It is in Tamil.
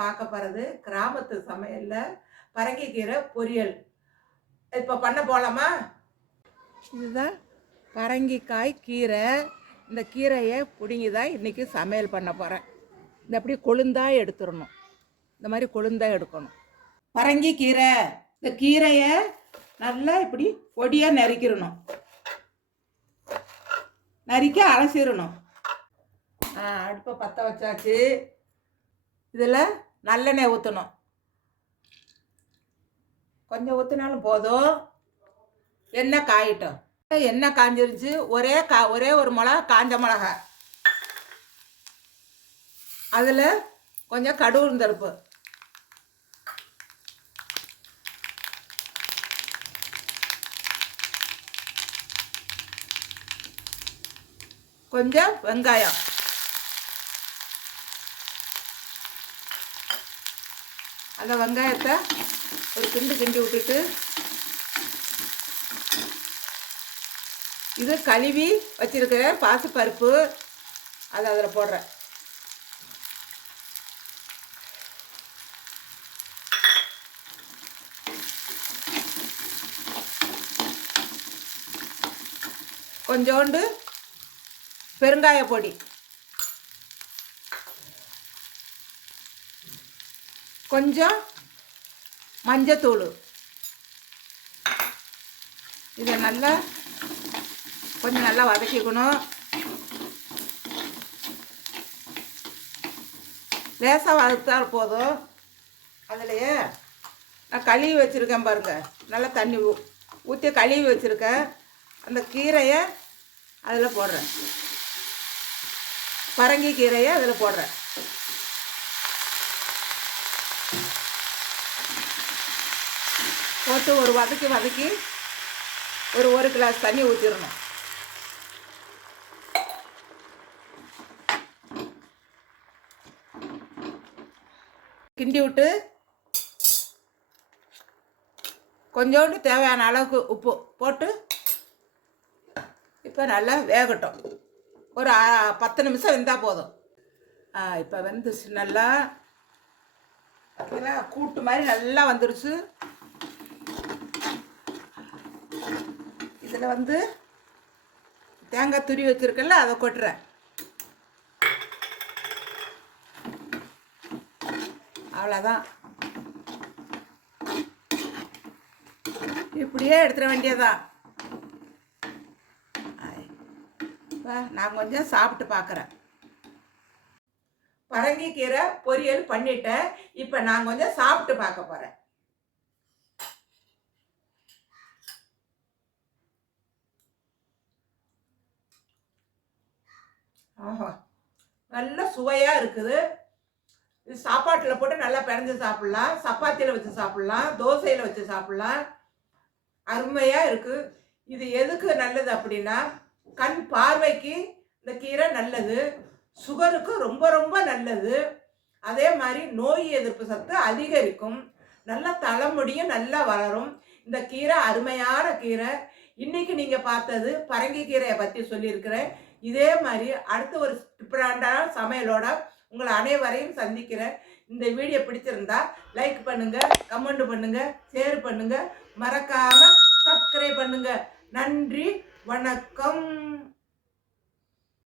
பார்க்க போகிறது கிராமத்து சமையலில் பரங்கிக்கீரை பொரியல். இப்போ பண்ண போகலாமா இதுதான் பரங்கிக்காய் கீரை. இந்த கீரையை பிடுங்கி தான் இன்றைக்கி சமையல் பண்ண போகிறேன் இந்த அப்படி கொழுந்தா எடுத்துடணும். இந்த மாதிரி கொழுந்தா எடுக்கணும். பரங்கி கீரை. இந்த கீரையை நல்லா இப்படி பொடியாக நறுக்கிடணும். நறுக்கி அலசிடணும். அடுப்பை பற்ற வச்சாச்சு. இதில் நல்லெண்ணெய் ஊற்றணும் கொஞ்சம் ஊற்றினாலும் போதும். எண்ணெய் காயிட்டோம். எண்ணெய் காஞ்சிருச்சு. ஒரே கா ஒரே ஒரு மிளகா காஞ்ச மிளகா. அதில் கொஞ்சம் கடுகு உளுந்தருப்பு கொஞ்சம் வெங்காயம். அந்த வெங்காயத்தை ஒரு கிண்டு கிண்டி விட்டுட்டு இது கழுவி வச்சிருக்கிறேன் பாசிப்பருப்பு அதை அதில் போடுறேன். கொஞ்சோண்டு பெருங்காய பொடி கொஞ்சம் மஞ்சத்தூள். இதை நல்லா கொஞ்சம் நல்லா வதக்கிக்கணும். லேசாக வதத்தால் போதும். அதுலையே நான் கழுவி வச்சுருக்கேன் பாருங்கள் நல்லா தண்ணி ஊ ஊற்றி கழுவி வச்சுருக்கேன். அந்த கீரையை அதில் போடுறேன். பரங்கி கீரையை அதில் போடுறேன். போட்டு ஒரு வதக்கி வதக்கி ஒரு ஒரு கிளாஸ் தண்ணி ஊற்றிடணும் கிண்டி விட்டு கொஞ்சோண்டு தேவையான அளவுக்கு உப்பு போட்டு இப்போ நல்லா வேகட்டும். ஒரு பத்து நிமிஷம் வெந்தால் போதும். இப்போ வெந்துச்சு நல்லா. பார்த்தீங்களா கூட்டு மாதிரி நல்லா வந்துருச்சு. இதில் வந்து தேங்காய் துரி வச்சுருக்கல அதை கொட்டுறேன். அவ்வளோதான் இப்படியே எடுத்துட வேண்டியதான் இப்போ நான் கொஞ்சம் சாப்பிட்டு பார்க்குறேன் பரங்கிக்கீரை பொரியல் பண்ணிட்டேன். இப்போ நான் கொஞ்சம் சாப்பிட்டு பார்க்க போகிறேன் ஆஹா. நல்ல சுவையாக இருக்குது. இது சாப்பாட்டில் போட்டு நல்லா பிணைஞ்சு சாப்பிட்லாம். சப்பாத்தியில் வச்சு சாப்பிட்லாம். தோசையில் வச்சு சாப்பிட்லாம். அருமையாக இருக்குது இது எதுக்கு நல்லது அப்படின்னா கண் பார்வைக்கு இந்த கீரை நல்லது. சுகருக்கு ரொம்ப ரொம்ப நல்லது. அதே மாதிரி நோய் எதிர்ப்பு சத்து அதிகரிக்கும். நல்ல தலைமுடியும் நல்லா வளரும். இந்த கீரை அருமையான கீரை. இன்னைக்கு நீங்கள் பார்த்தது பரங்கி கீரையை பற்றி சொல்லியிருக்கிறேன். இதே மாதிரி அடுத்த ஒரு டிஃப்ரெண்டான சமையலோட உங்களை அனைவரையும் சந்திக்கிறேன். இந்த வீடியோ பிடிச்சிருந்தா லைக் பண்ணுங்க கமெண்ட் பண்ணுங்க ஷேர் பண்ணுங்க. மறக்காம சப்ஸ்கிரைப் பண்ணுங்க. நன்றி வணக்கம்.